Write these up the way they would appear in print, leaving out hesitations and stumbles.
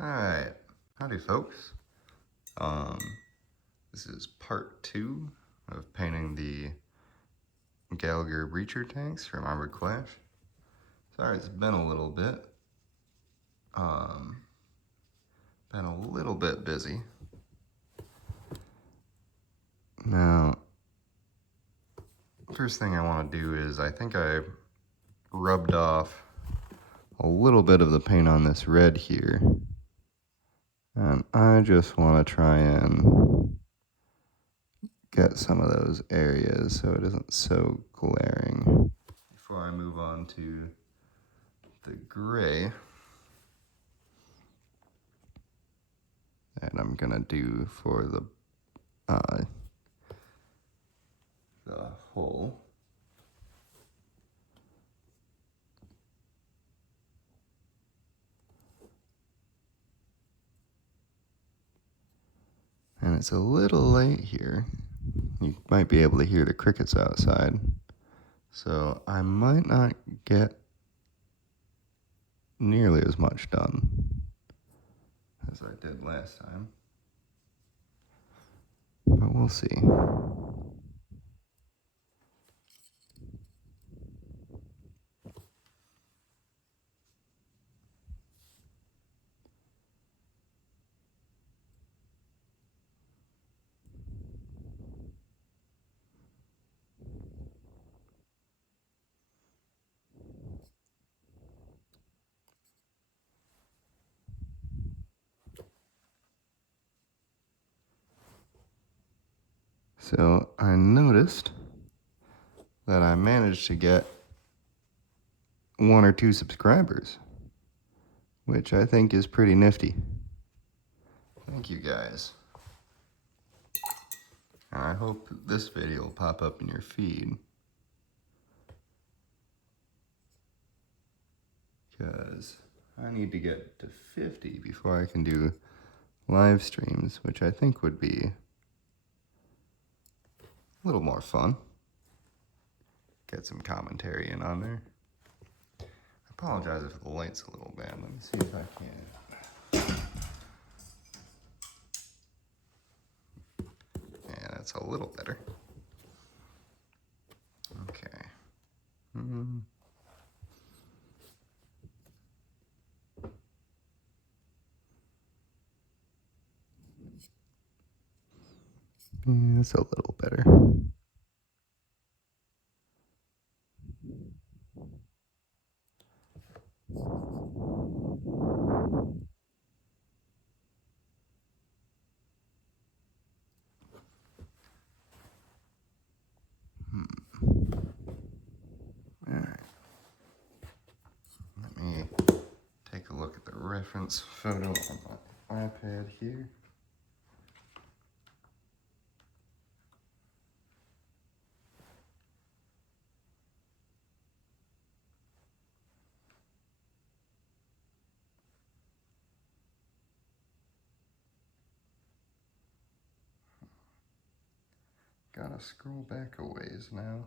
Alright, howdy folks. This is part 2 of painting the Galahad breacher tanks from Armoured Clash. Sorry it's been a little bit. Been a little bit busy. Now, first thing I want to do is I think I rubbed off a little bit of the paint on this red here. And I just want to try and get some of those areas so it isn't so glaring. Before I move on to the gray that I'm gonna do for the hull. And it's a little late here. You might be able to hear the crickets outside. So I might not get nearly as much done as I did last time. But we'll see. So I noticed that I managed to get 1 or 2 subscribers, which I think is pretty nifty. Thank you guys. And I hope this video will pop up in your feed, because I need to get to 50 before I can do live streams, which I think would be a little more fun. Get some commentary in on there. I apologize if the light's a little bad. Let me see if I can. Yeah, that's a little better. Okay. Yeah, it's a little better. Alright. Let me take a look at the reference photo on my iPad here. Gotta scroll back a ways now.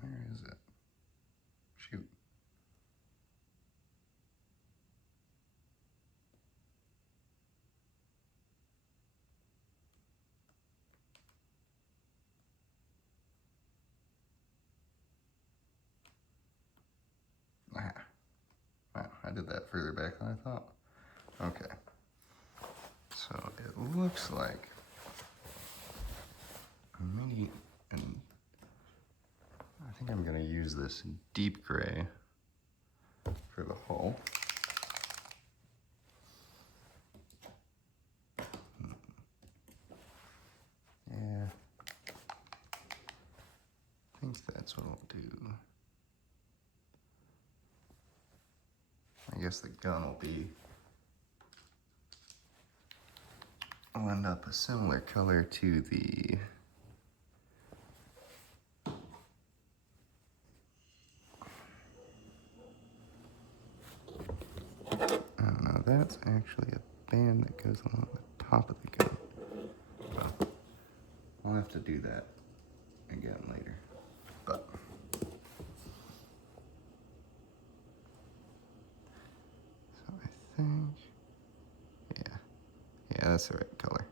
Where is it? Shoot. Ah. Wow, I did that further back than I thought. Okay. So it looks like me, and I think I'm gonna use this deep gray for the hull. Yeah, I think that's what I'll do. I guess the gun will end up a similar color to the that's actually a band that goes along the top of the gun. So I'll have to do that again later. But so I think, yeah, that's the right color.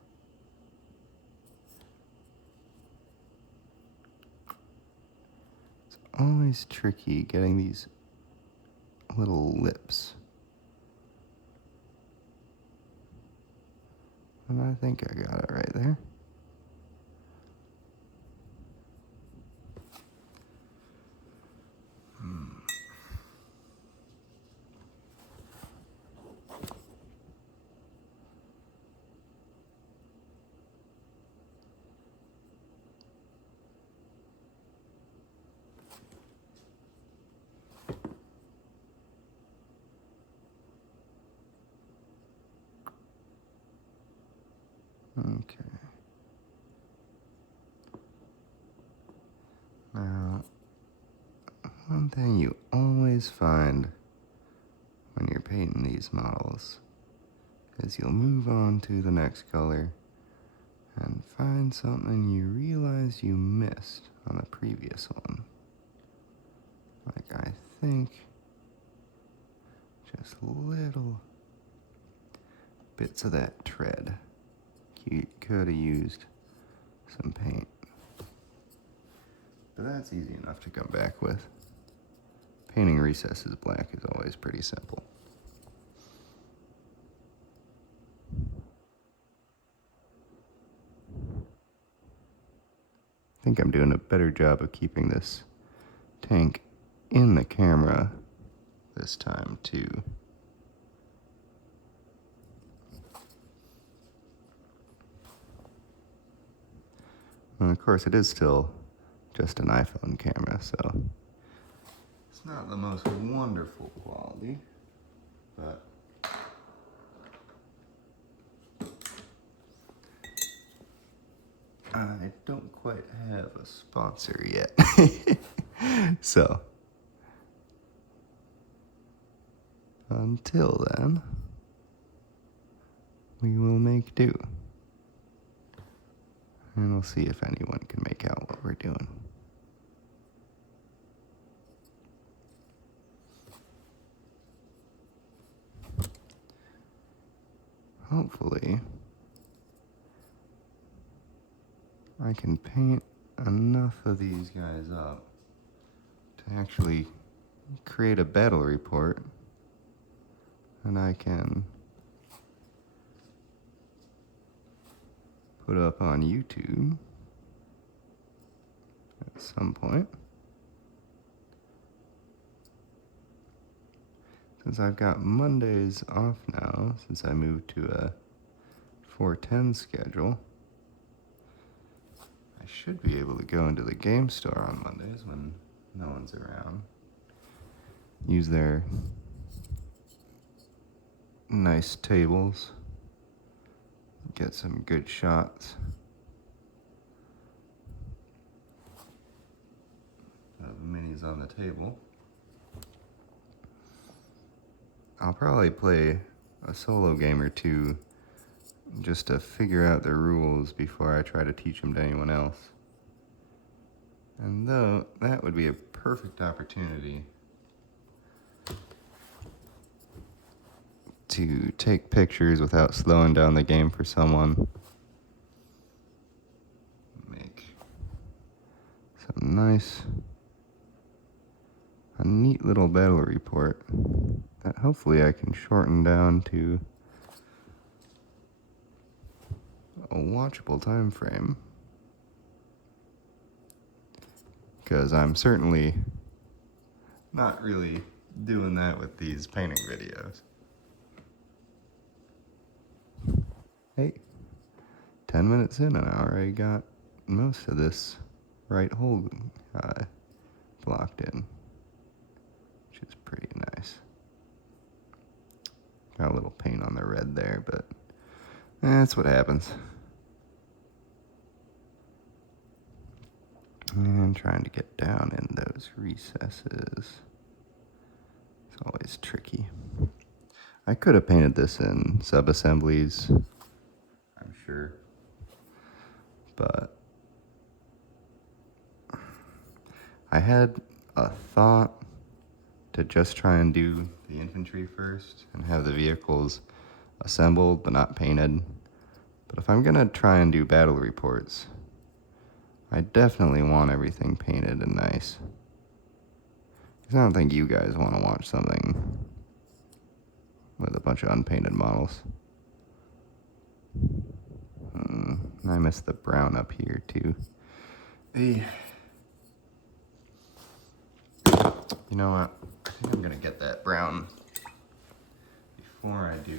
It's always tricky getting these little lips. And I think I got it right there. Okay. Now, one thing you always find when you're painting these models is you'll move on to the next color and find something you realize you missed on the previous one. Like, I think just little bits of that tread. You could have used some paint. But that's easy enough to come back with. Painting recesses black is always pretty simple. I think I'm doing a better job of keeping this tank in the camera this time too. And of course it is still just an iPhone camera, so it's not the most wonderful quality, but I don't quite have a sponsor yet. So until then, we will make do. And we'll see if anyone can make out what we're doing. Hopefully, I can paint enough of these guys up to actually create a battle report, and I can put up on YouTube at some point. Since I've got Mondays off now, since I moved to a 4:10 schedule, I should be able to go into the game store on Mondays when no one's around. Use their nice tables. Get some good shots of minis on the table. I'll probably play a solo game or two just to figure out the rules before I try to teach them to anyone else. And though that would be a perfect opportunity to take pictures without slowing down the game for someone. Make some a neat little battle report that hopefully I can shorten down to a watchable time frame. Because I'm certainly not really doing that with these painting videos. Hey, 10 minutes in and I already got most of this right hole blocked in, which is pretty nice. Got a little paint on the red there, but that's what happens. And trying to get down in those recesses. It's always tricky. I could have painted this in sub-assemblies, I'm sure, but I had a thought to just try and do the infantry first and have the vehicles assembled but not painted. But if I'm gonna try and do battle reports, I definitely want everything painted and nice. Because I don't think you guys want to watch something with a bunch of unpainted models. I missed the brown up here too. You know what? I think I'm gonna get that brown before I do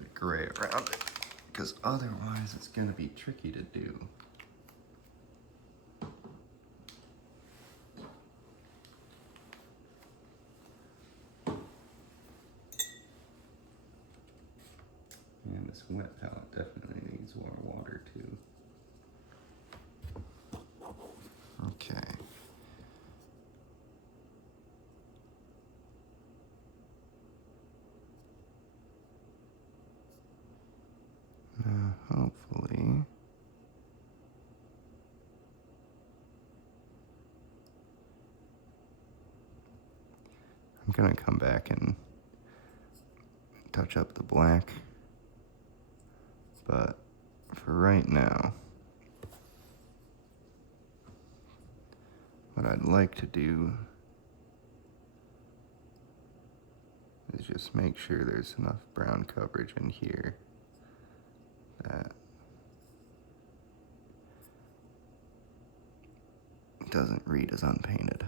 the gray around it, because otherwise it's gonna be tricky to do. And this wet palette definitely needs more water too. Okay. Hopefully. I'm gonna come back and touch up the black, but for right now, what I'd like to do is just make sure there's enough brown coverage in here that it doesn't read as unpainted.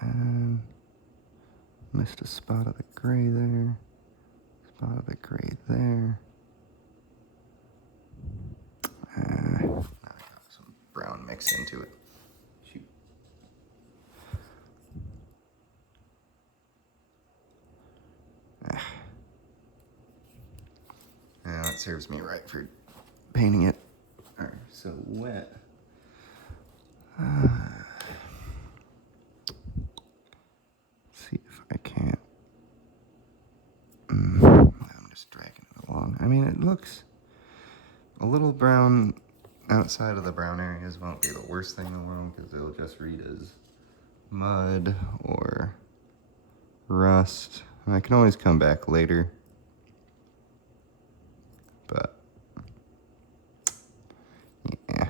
And missed a spot of the gray there, spot of the gray there. I got some brown mix into it. Shoot. Yeah, that serves me right for painting it. Alright, so wet. See if I can't. I'm just dragging it along. I mean, it looks a little brown outside of the brown areas. Won't be the worst thing in the world because it'll just read as mud or rust. And I can always come back later. But yeah,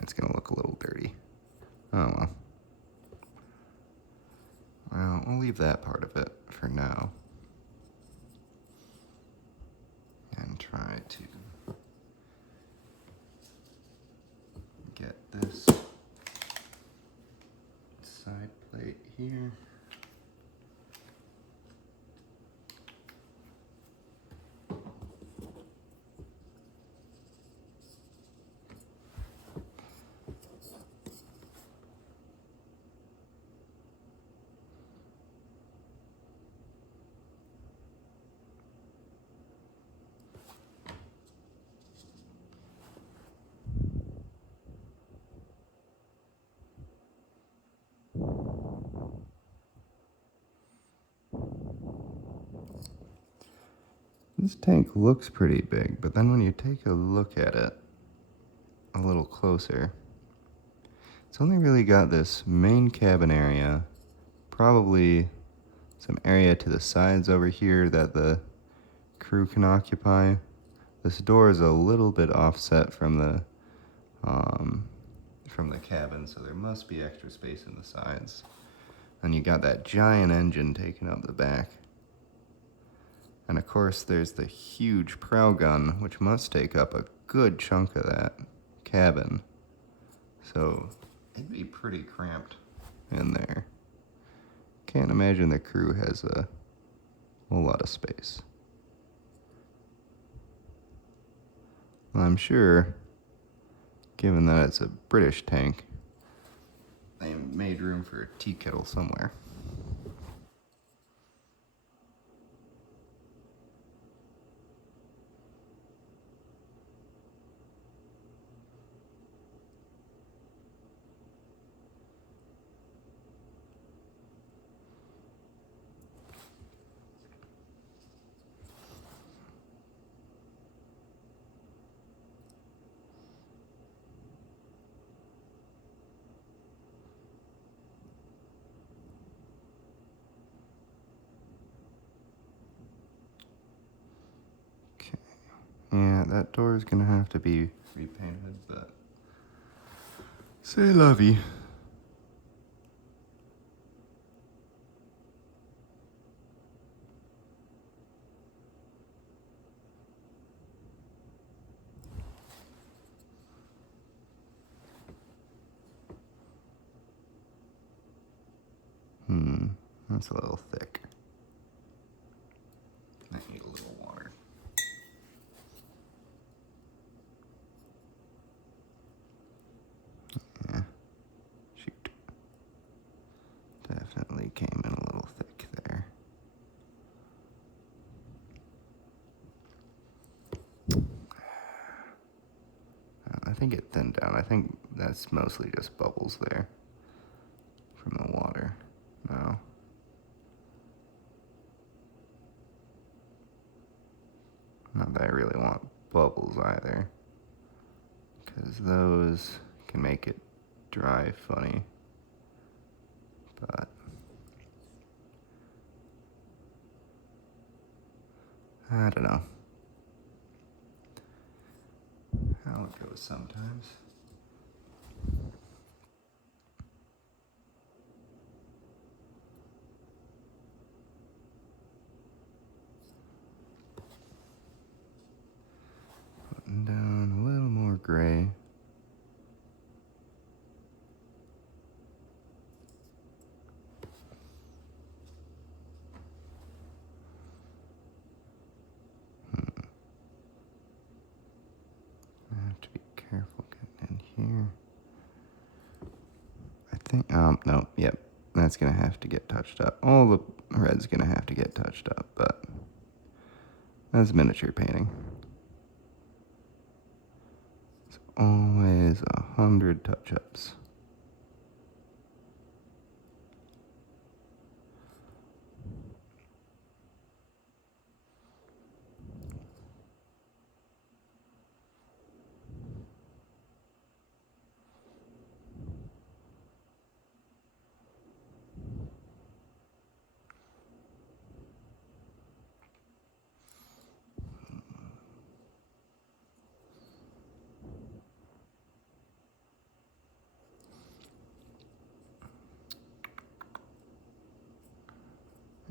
it's gonna look a little dirty. Oh well. Well, we'll leave that part of it for now. And try to get this side plate here. This tank looks pretty big, but then when you take a look at it a little closer, it's only really got this main cabin area, probably some area to the sides over here that the crew can occupy. This door is a little bit offset from the cabin, so there must be extra space in the sides. And you got that giant engine taking up the back. And of course there's the huge prow gun, which must take up a good chunk of that cabin. So it'd be pretty cramped in there. Can't imagine the crew has a whole lot of space. Well, I'm sure, given that it's a British tank, they made room for a tea kettle somewhere. Yeah, that door is gonna have to be repainted, but c'est la vie. That's a little thick. I need a little water. Yeah, shoot. Definitely came in a little thick there. I think it thinned down. I think that's mostly just bubbles there from the water. No. Not that I really want bubbles either, because those can make it dry funny. But I don't know how it goes sometimes. Putting down a little more gray. I have to be careful getting in here. I think, no, yep, that's gonna have to get touched up. All the red's gonna have to get touched up, but that's miniature painting. It's always 100 touch-ups.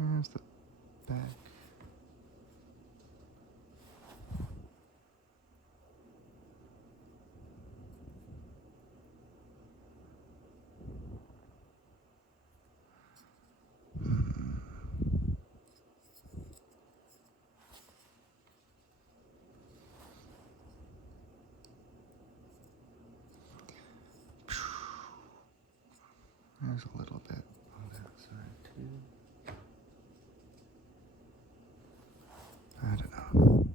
There's the back. There's a little bit on that side too. I don't know.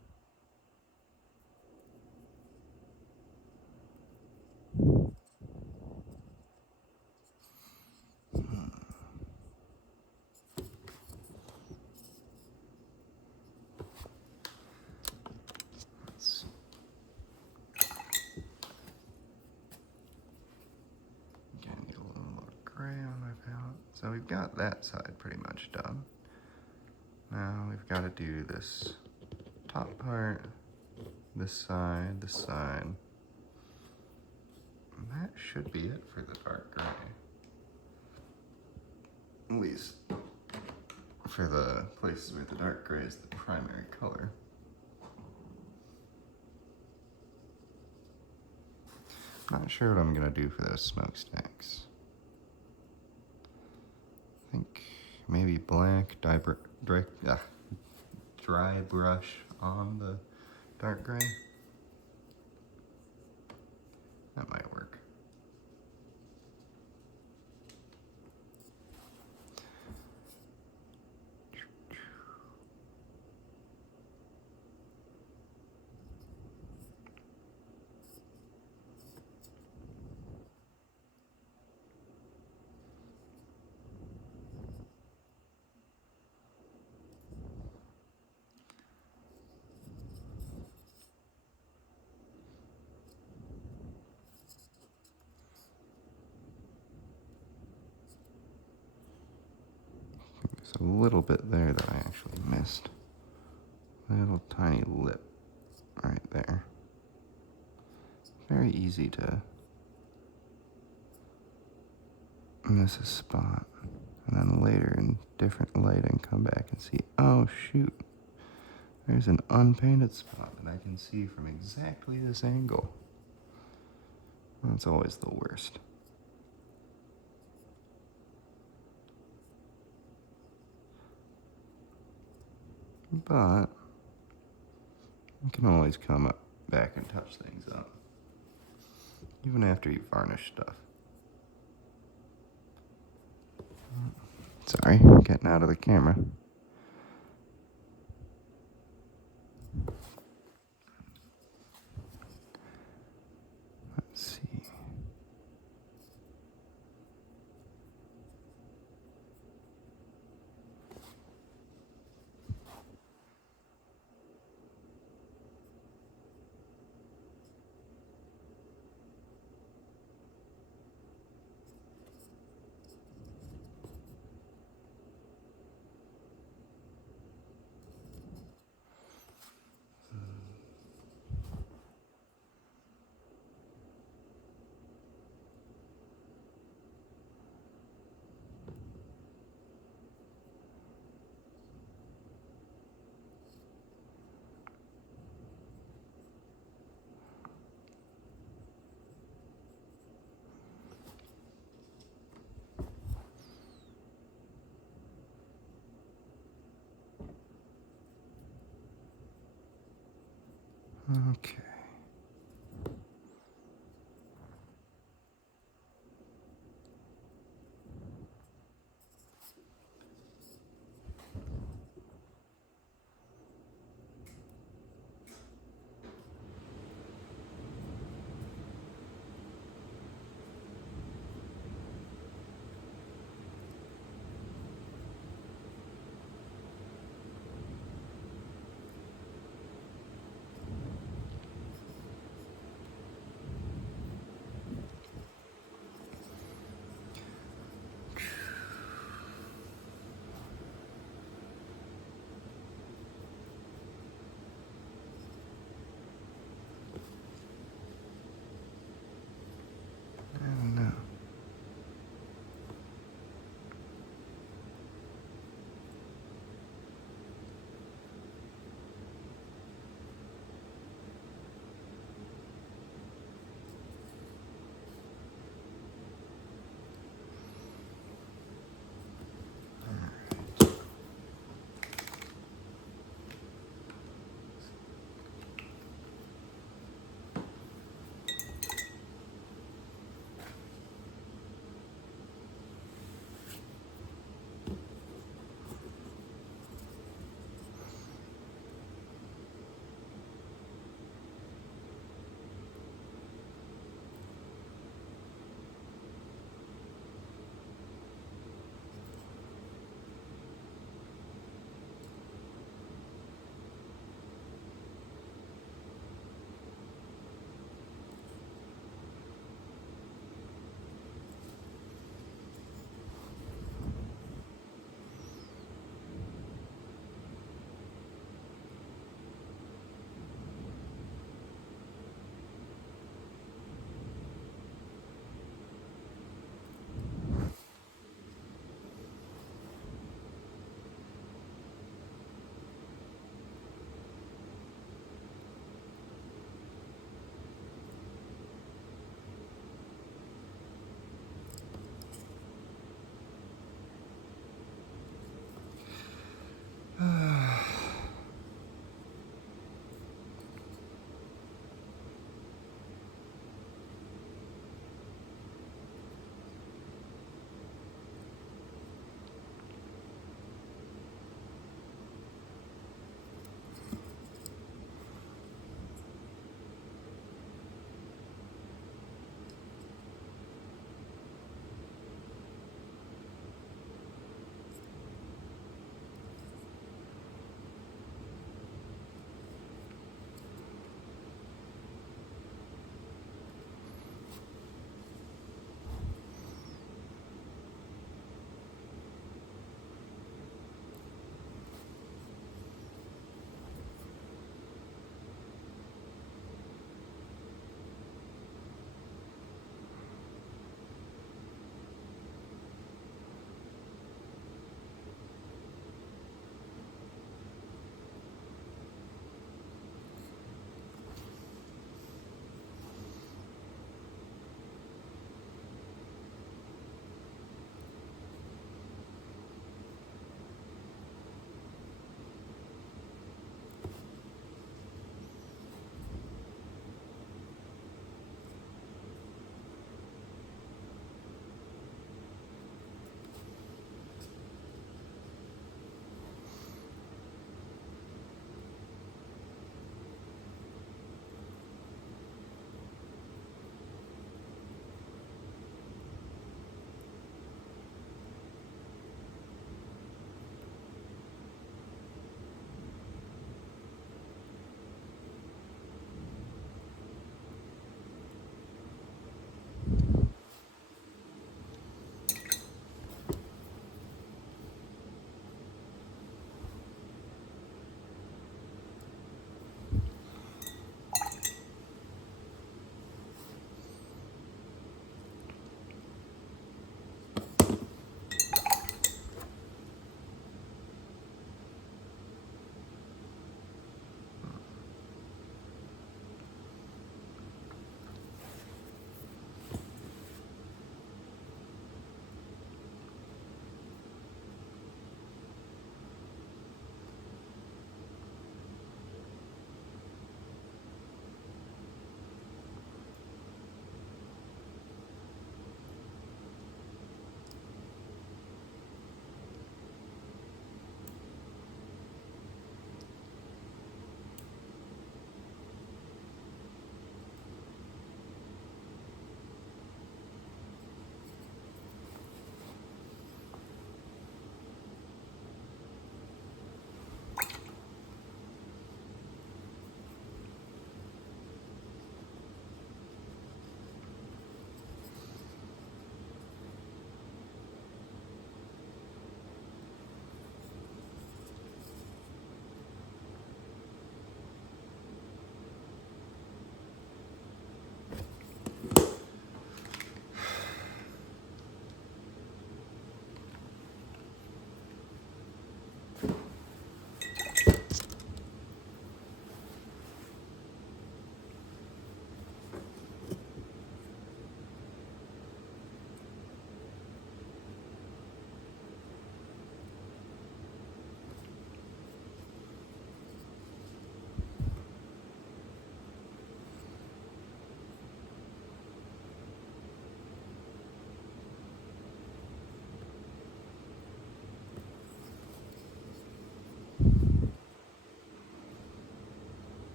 Getting a little more gray on my palette. So we've got that side pretty much done. Now we've got to do this top part, this side, this side. And that should be it for the dark gray. At least for the places where the dark gray is the primary color. Not sure what I'm gonna do for those smokestacks. I think maybe black dry brush on the dark gray. That might work. There's a little bit there that I actually missed. Little tiny lip. right there. Very easy to miss a spot, and then later in different lighting come back and see, oh shoot, there's an unpainted spot that I can see from exactly this angle. That's always the worst. But you can always come up back and touch things up, even after you varnish stuff. Sorry, getting out of the camera. Let's see. Okay.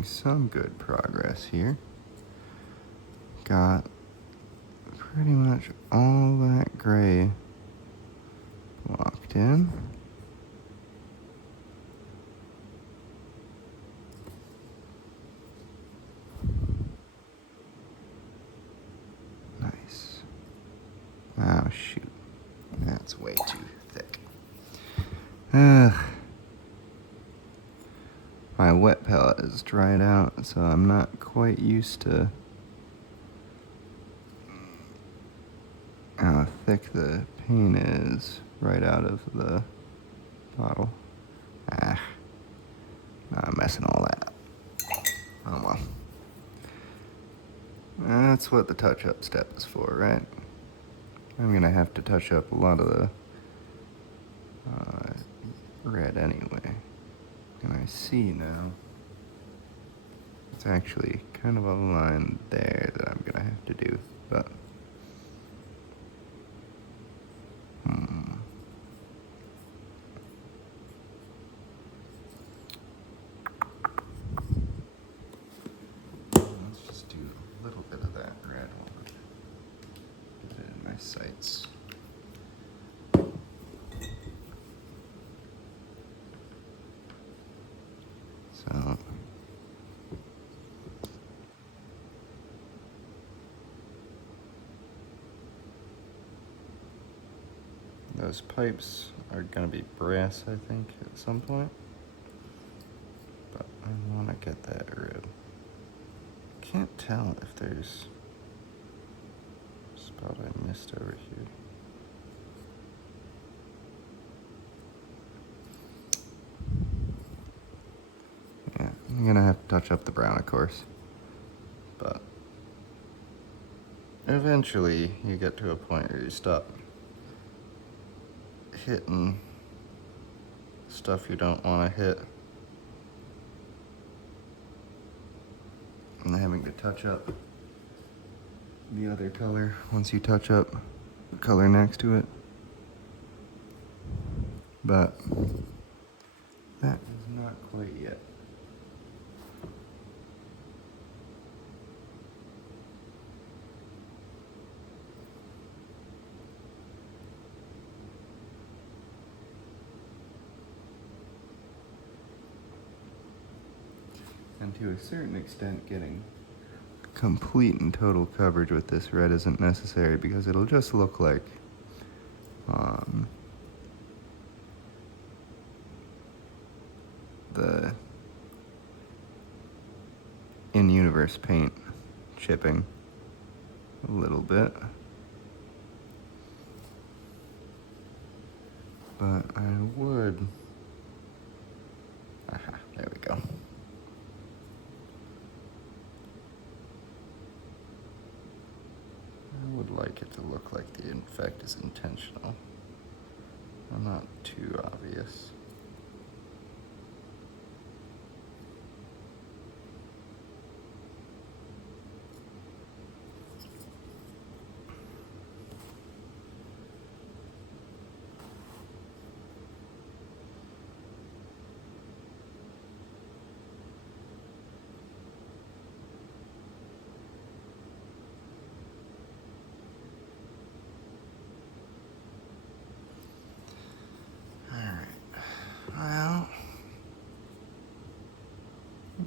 making some good progress here. Got pretty much all that gray blocked in. Nice. Oh shoot, that's way too thick. My wet palette is dried out, so I'm not quite used to how thick the paint is right out of the bottle. No, I'm messing all that up. Oh well. That's what the touch-up step is for, right? I'm gonna have to touch up a lot of the red anyway. And I see now, it's actually kind of a line there that I'm gonna have to do, but let's just do a little bit of that red one. Get it in my sights. So those pipes are gonna be brass, I think, at some point. But I wanna get that red. Can't tell if there's a spot I missed over here. Yeah, I'm gonna have to touch up the brown, of course. But eventually you get to a point where you stop hitting stuff you don't want to hit and having to touch up the other color once you touch up the color next to it. But that is not quite yet. And to a certain extent, getting complete and total coverage with this red isn't necessary because it'll just look like the in-universe paint chipping a little bit. But I would... Aha, there we go. I would like it to look like the effect is intentional. Not too obvious. Well,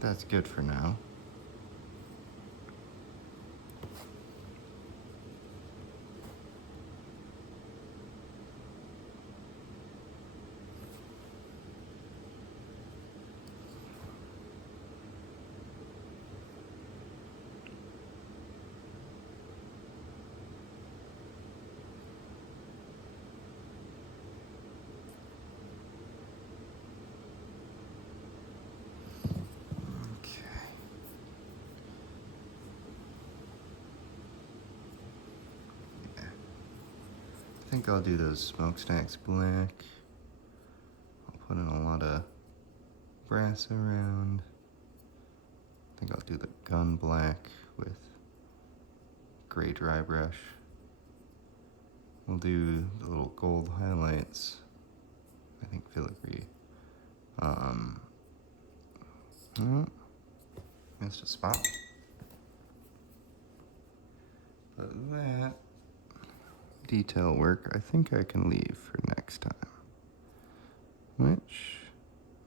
that's good for now. I think I'll do those smokestacks black. I'll put in a lot of brass around. I think I'll do the gun black with gray dry brush. We'll do the little gold highlights. I think filigree. missed a spot. But that detail work, I think I can leave for next time. Which,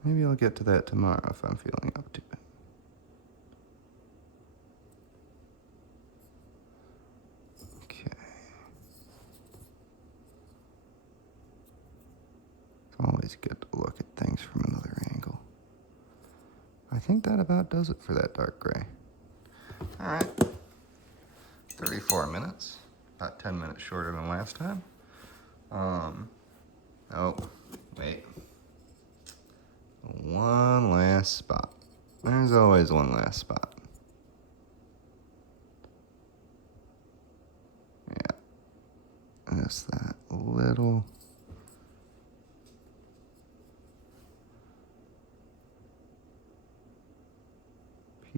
maybe I'll get to that tomorrow if I'm feeling up to it. Okay. It's always good to look at things from another angle. I think that about does it for that dark gray. All right, 34 minutes, about 10 minutes shorter than last time. Oh, wait. One last spot. There's always one last spot. Yeah, just that little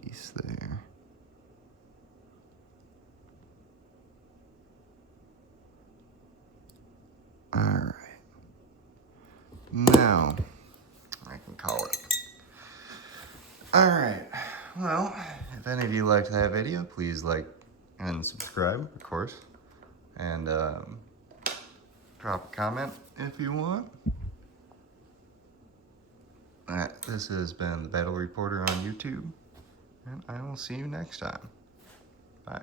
piece there. All right. Now, I can call it. All right. Well, if any of you liked that video, please like and subscribe, of course. And drop a comment if you want. This has been the Battle Reporter on YouTube, and I will see you next time. Bye.